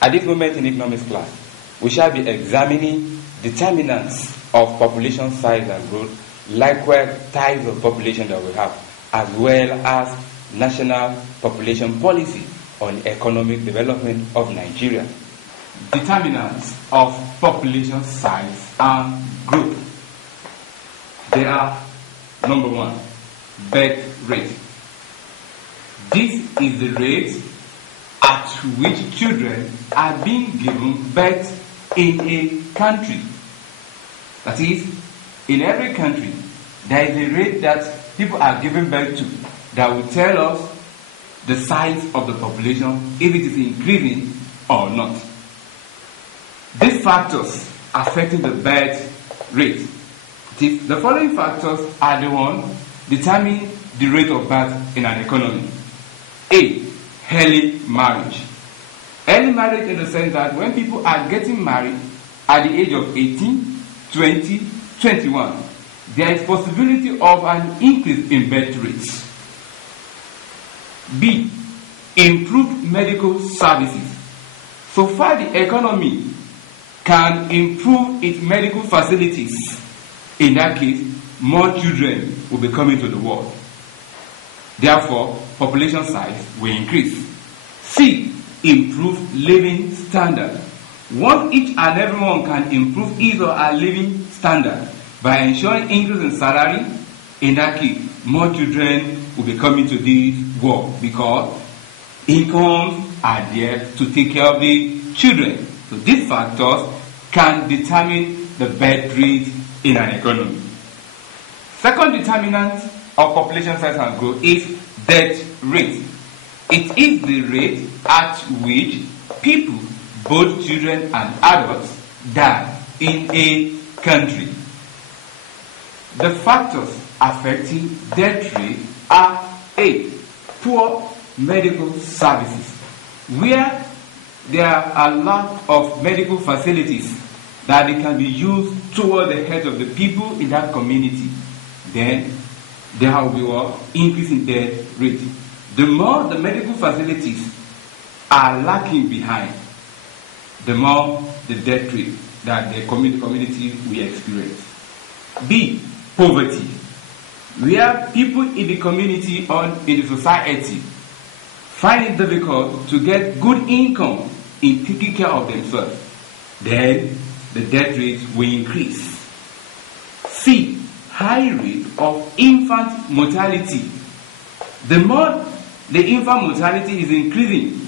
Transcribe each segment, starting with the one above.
At this moment in economics class, we shall be examining determinants of population size and growth, likewise types of population that we have, as well as national population policy on economic development of Nigeria. Determinants of population size and growth. They are, number one, birth rate. This is the rate at which children are being given birth in a country. That is, in every country, there is a rate that people are given birth to that will tell us the size of the population, if it is increasing or not. These factors affecting the birth rate. The following factors are the ones determining the rate of birth in an economy. A. Early marriage. Early marriage in the sense that when people are getting married at the age of 18, 20, 21, there is possibility of an increase in birth rates. B. Improved medical services. So far the economy can improve its medical facilities. In that case, more children will be coming to the world. Therefore, population size will increase. C. Improved living standard. Once each and everyone can improve his or her living standard by ensuring increase in salary, in that case, more children will be coming to this world because incomes are there to take care of the children. So these factors can determine the birth rate in an economy. Second determinant of population size and growth is death rate. It is the rate at which people, both children and adults, die in a country. The factors affecting death rate are A. Poor medical services. Where there are a lot of medical facilities that they can be used toward the health of the people in that community, then there will be an increase in death rate. The more the medical facilities are lacking behind, the more the death rate that the community will experience. B. Poverty. Where people in the community or in the society find it difficult to get good income in taking care of themselves, then the death rate will increase. C. High rate of infant mortality. The more the infant mortality is increasing,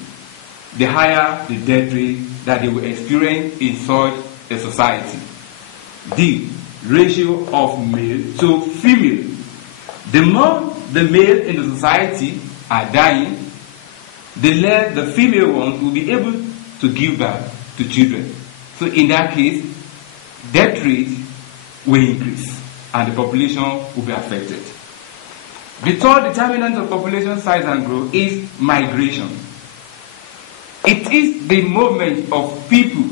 the higher the death rate that they will experience in such a society. D. Ratio of male to female. The more the male in the society are dying, the less the female ones will be able to give birth to children. So in that case, death rate will increase and the population will be affected. The third determinant of population size and growth is migration. It is the movement of people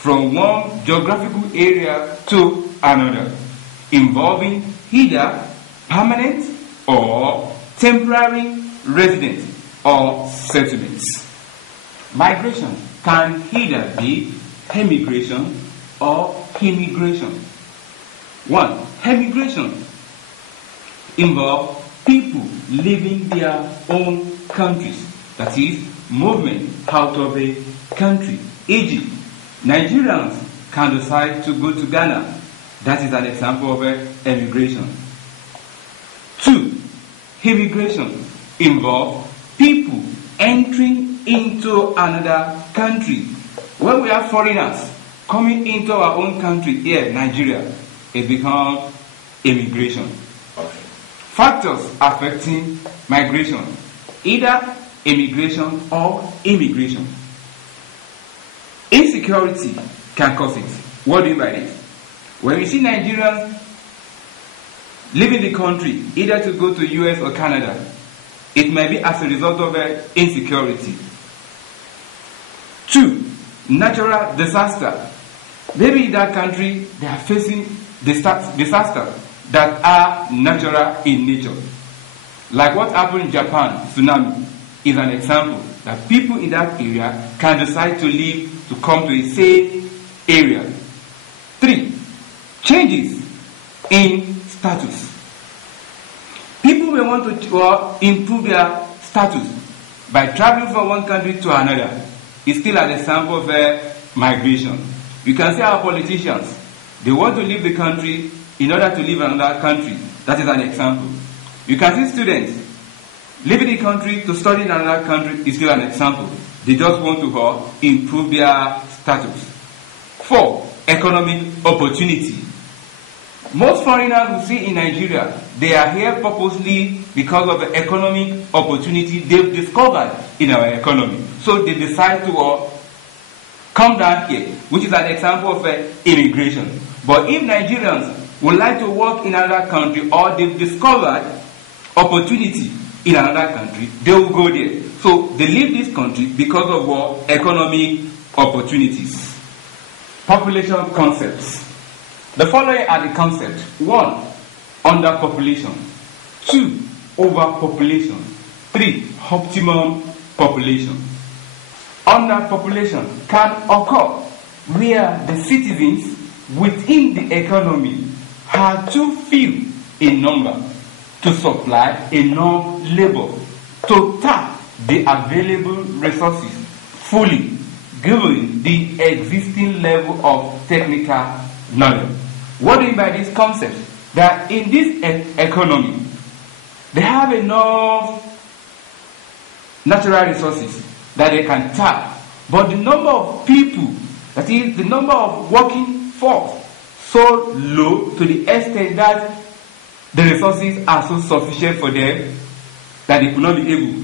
from one geographical area to another, involving either permanent or temporary residents or settlements. Migration can either be emigration or immigration. 1. Emigration involves people leaving their own countries, that is, movement out of a country. E.g., Nigerians can decide to go to Ghana. That is an example of emigration. 2. Immigration involves people entering into another country. When we have foreigners coming into our own country here, Nigeria, it becomes immigration. Okay. Factors affecting migration, either immigration or immigration. Insecurity can cause it. What do you mean by this? When we see Nigerians leaving the country, either to go to US or Canada, it may be as a result of insecurity. 2. Natural disaster. Maybe in that country they are facing disasters that are natural in nature. Like what happened in Japan, tsunami is an example. that people in that area can decide to come to a safe area. 3. Changes in status. People may want to improve their status by traveling from one country to another. It's still an example of migration. You can see our politicians, they want to leave the country in order to live in another country. That is an example. You can see students leaving the country to study in another country is still an example. They just want to improve their status. 4. Economic opportunity. Most foreigners we see in Nigeria, they are here purposely because of the economic opportunity they've discovered in our economy. So they decide to come down here, which is an example of immigration. But if Nigerians would like to work in another country or they've discovered opportunity in another country, they will go there. So they leave this country because of economic opportunities. Population concepts. The following are the concepts. 1. Underpopulation. 2. Overpopulation. 3. Optimum population. Underpopulation can occur where the citizens within the economy are too few in number to supply enough labor to tap the available resources fully, given the existing level of technical knowledge. What do you mean by this concept? That in this economy, they have enough natural resources that they can tap, but the number of people, that is, the number of working force, so low to the extent that the resources are so sufficient for them that they could not be able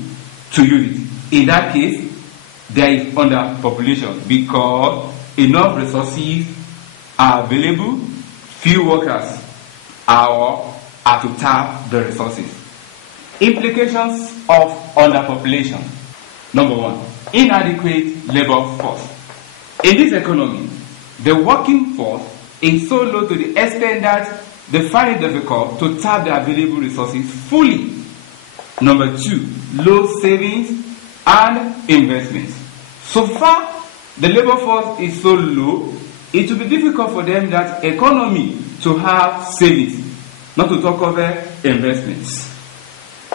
to use it. In that case, there is underpopulation because enough resources are available, few workers are to tap the resources. Implications of underpopulation. Number 1, inadequate labor force. In this economy, the working force is so low to the extent that they find it difficult to tap the available resources fully. Number 2, low savings and investments. So far, the labor force is so low, it will be difficult for them that economy to have savings, not to talk of investments.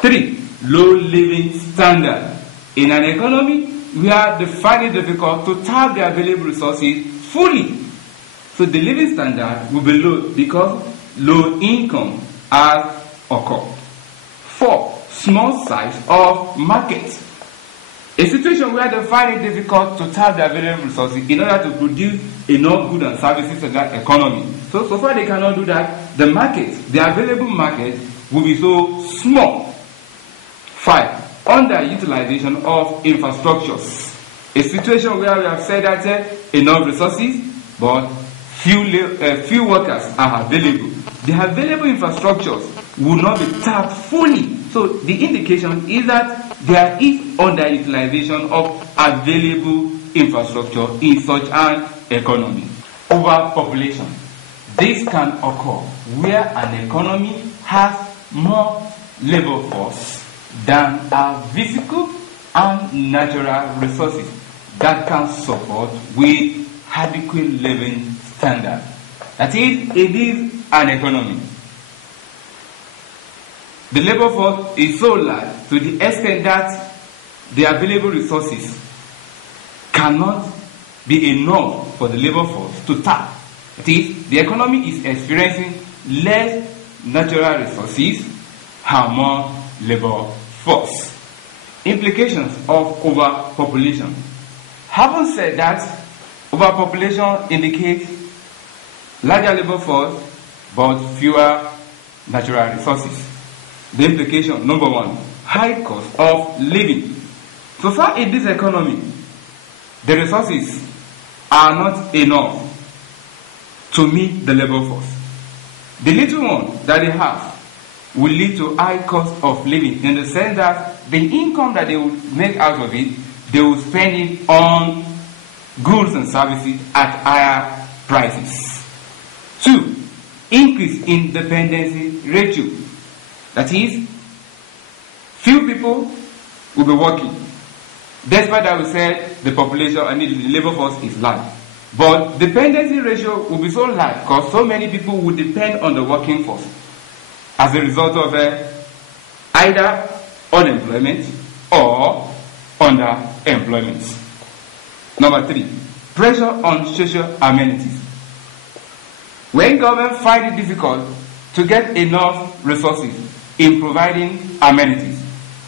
3, low living standard. In an economy where they find it difficult to tap the available resources fully, so the living standard will be low because low income has occurred. 4, small size of market. A situation where they find it difficult to tap the available resources in order to produce enough goods and services in that economy. So far they cannot do that. The market, the available market, will be so small. 5, underutilization of infrastructures. A situation where we have said that enough resources, but few workers are available. The available infrastructures will not be tapped fully. So the indication is that there is underutilization of available infrastructure in such an economy. Overpopulation. This can occur where an economy has more labor force than our physical and natural resources that can support with adequate living standard. That is, it is an economy. The labor force is so large to the extent that the available resources cannot be enough for the labor force to tap. That is, the economy is experiencing less natural resources and more labor force. Implications of overpopulation. Having said that, overpopulation indicates larger labor force but fewer natural resources. The implication, number 1, high cost of living. So far in this economy, the resources are not enough to meet the labor force. The little one that they have will lead to high cost of living in the sense that the income that they will make out of it, they will spend it on goods and services at higher prices. 2, increase in dependency ratio. That is, few people will be working Despite that, we said the population and the labor force is large. But dependency ratio will be so large because so many people will depend on the working force as a result of either unemployment or underemployment. Number 3, pressure on social amenities. When government find it difficult to get enough resources in providing amenities,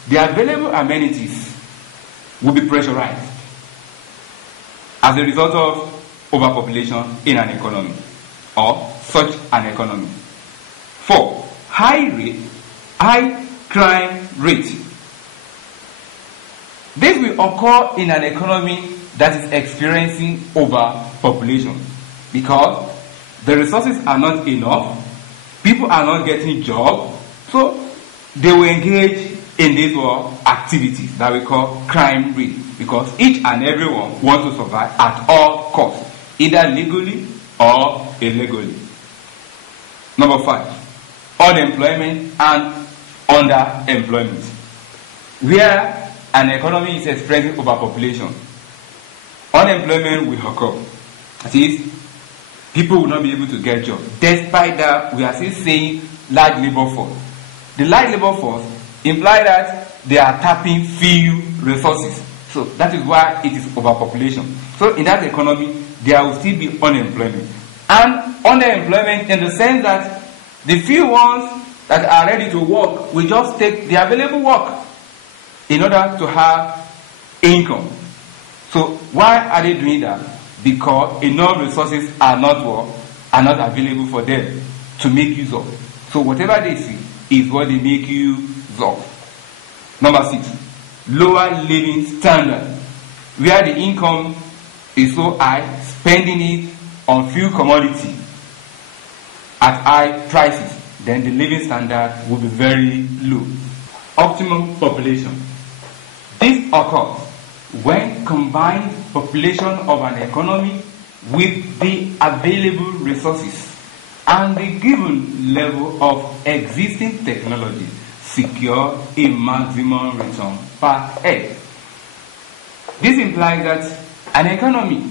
the available amenities will be pressurized as a result of overpopulation in an economy or such an economy. 4, high crime rate. This will occur in an economy that is experiencing overpopulation because the resources are not enough, people are not getting jobs, so they will engage in these activities that we call crime rate because each and everyone wants to survive at all costs, either legally or illegally. Number 5, unemployment and underemployment. Where an economy is experiencing overpopulation, unemployment will occur. That is, people will not be able to get jobs. Despite that, we are still saying large labor force. The large labor force implies that they are tapping few resources. So that is why it is overpopulation. So in that economy, there will still be unemployment. And underemployment in the sense that the few ones that are ready to work will just take the available work in order to have income. So why are they doing that? Because enough resources are not available for them to make use of. So whatever they see is what they make use of. Number 6, lower living standard. Where the income is so high, spending it on few commodities at high prices, then the living standard will be very low. Optimum population. This occurs when combined population of an economy with the available resources and the given level of existing technology secure a maximum return per head. This implies that an economy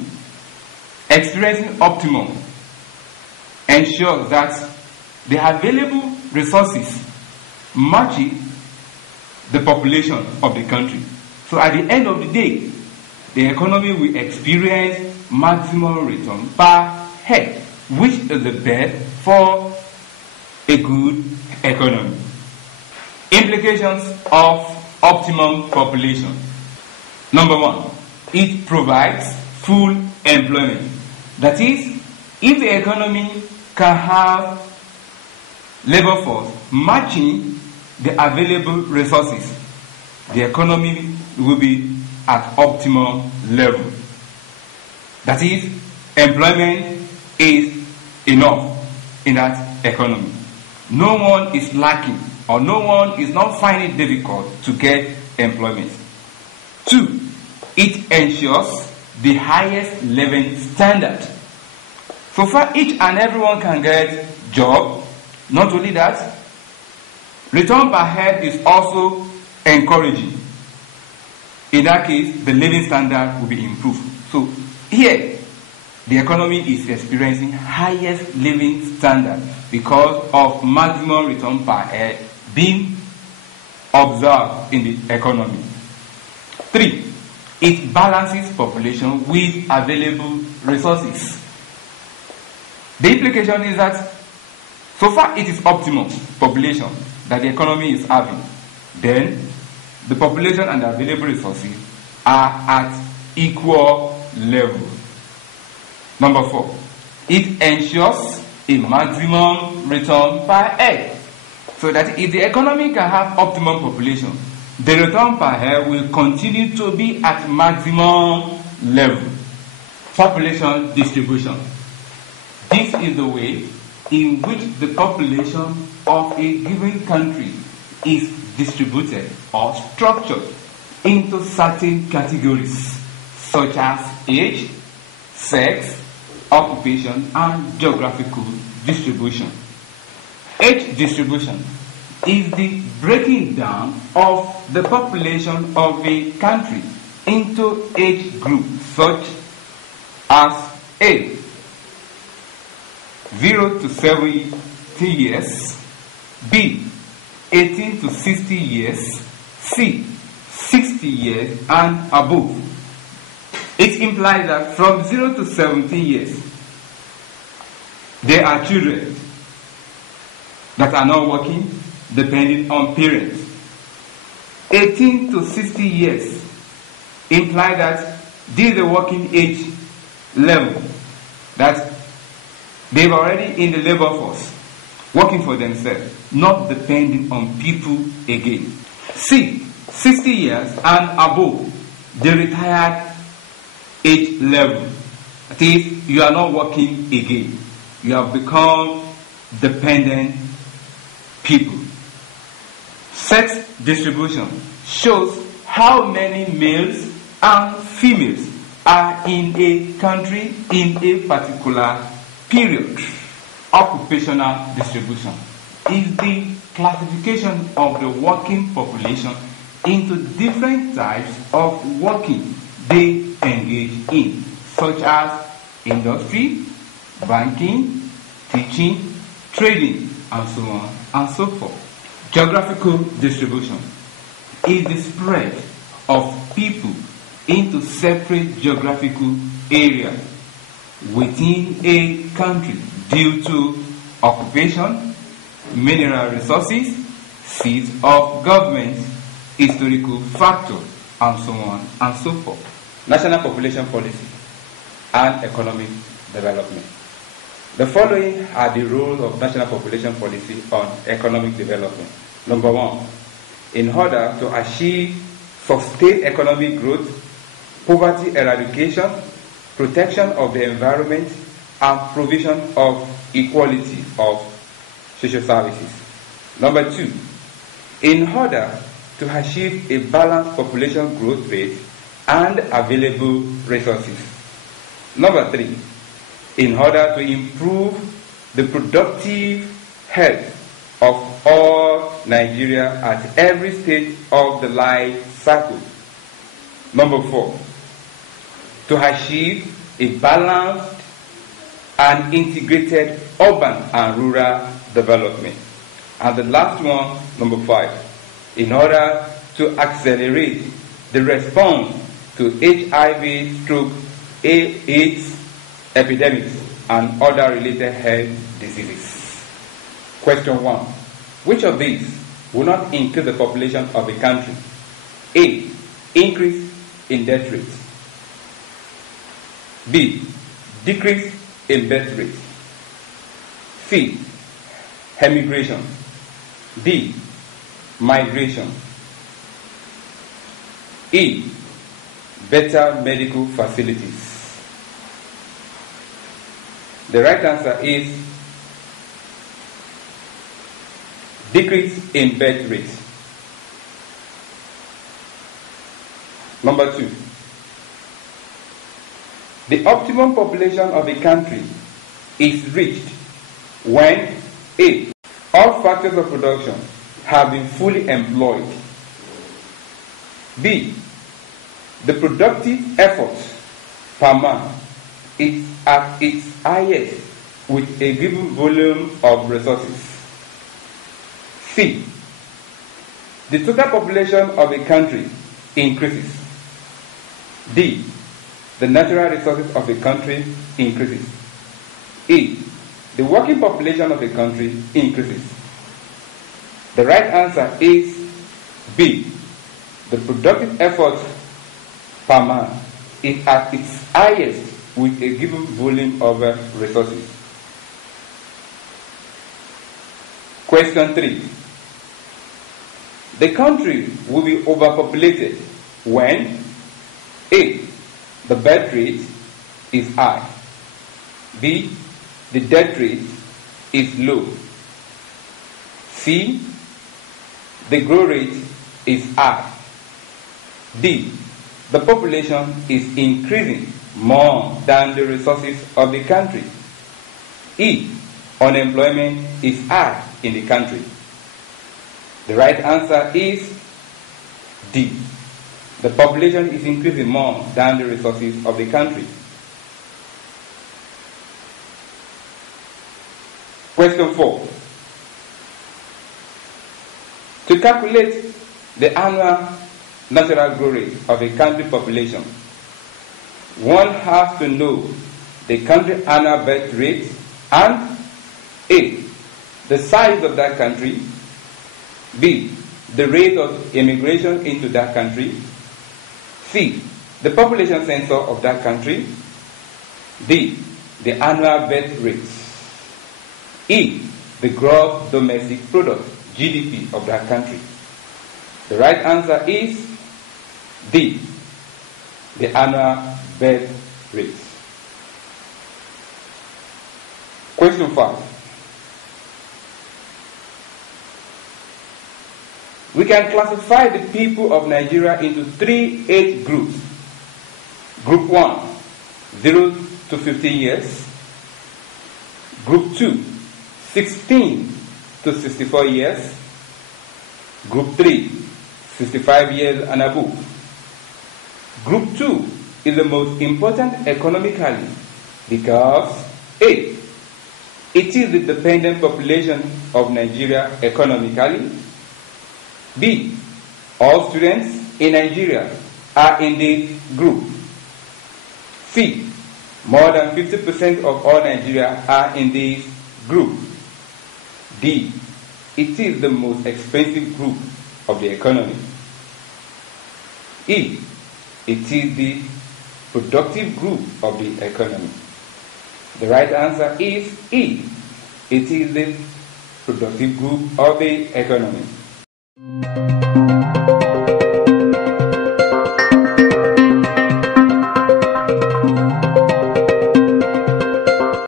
experiencing optimum ensures that the available resources match the population of the country. So at the end of the day, the economy will experience maximum return per head, which is the best for a good economy. Implications of optimum population. Number 1, it provides full employment. That is, if the economy can have labor force matching the available resources, the economy will be at optimum level. That is, employment is enough in that economy. No one is lacking or no one is not finding it difficult to get employment. 2, it ensures the highest living standard. So far, each and everyone can get job. Not only that, return per head is also encouraging. In that case, the living standard will be improved. So here, the economy is experiencing highest living standard because of maximum return per head being observed in the economy. 3, it balances population with available resources. The implication is that so far it is optimum population that the economy is having. Then the population and the available resources are at equal level. Number 4, it ensures a maximum return per head. So that if the economy can have optimum population, the return per head will continue to be at maximum level. Population distribution. This is the way in which the population of a given country is distributed or structured into certain categories such as age, sex, occupation, and geographical distribution. Age distribution is the breaking down of the population of a country into age groups such as A. 0 to 70 years, B. 18 to 60 years, C. 60 years and above. It implies that from 0 to 17 years, there are children that are not working, depending on parents. 18 to 60 years imply that this is the working age level, that they're already in the labor force, working for themselves, not depending on people again. C. 60 years and above, the retired age level. That is, you are not working again. You have become dependent people. Sex distribution shows how many males and females are in a country in a particular period. Occupational distribution is the classification of the working population into different types of working they engage in, such as industry, banking, teaching, trading, and so on and so forth. Geographical distribution is the spread of people into separate geographical areas within a country due to occupation, mineral resources, seats of government, historical factors, and so on and so forth. National population policy and economic development. The following are the roles of national population policy on economic development. Number one, in order to achieve sustained economic growth, poverty eradication, protection of the environment, and provision of equality of social services. Number two, in order to achieve a balanced population growth rate and available resources. Number three, in order to improve the productive health of all Nigeria at every stage of the life cycle. Number four, to achieve a balanced and integrated urban and rural development. And the last one, number five, in order to accelerate the response to HIV/AIDS epidemics and other related health diseases. Question 1. Which of these will not increase the population of a country? A. Increase in death rate. B. Decrease in birth rate. C. Emigration. D. Migration. E. Better medical facilities. The right answer is decrease in birth rate. Number 2. The optimum population of a country is reached when A. All factors of production have been fully employed. B. The productive effort per man is at its highest with a given volume of resources. C. The total population of a country increases. D. The natural resources of a country increases. E. The working population of a country increases. The right answer is B. The productive effort per man is at its highest with a given volume of resources. Question 3. The country will be overpopulated when A. The birth rate is high. B. The death rate is low. C. The growth rate is high. D. The population is increasing more than the resources of the country. E. Unemployment is high in the country. The right answer is D. The population is increasing more than the resources of the country. Question 4. To calculate the annual natural growth rate of a country population, one has to know the country annual birth rate and A, the size of that country, B, the rate of immigration into that country, C, the population census of that country, D, the annual birth rates, E, the gross domestic product, GDP of that country. The right answer is D, the annual birth rates. Question 5. We can classify the people of Nigeria into 3 age groups. Group 1, 0 to 15 years. Group 2, 16 to 64 years. Group 3, 65 years and above. Group 2 is the most important economically because A, it is the dependent population of Nigeria economically. B, all students in Nigeria are in this group. C, more than 50% of all Nigeria are in this group. D, it is the most expensive group of the economy. E, it is the productive group of the economy. The right answer is E, it is the productive group of the economy.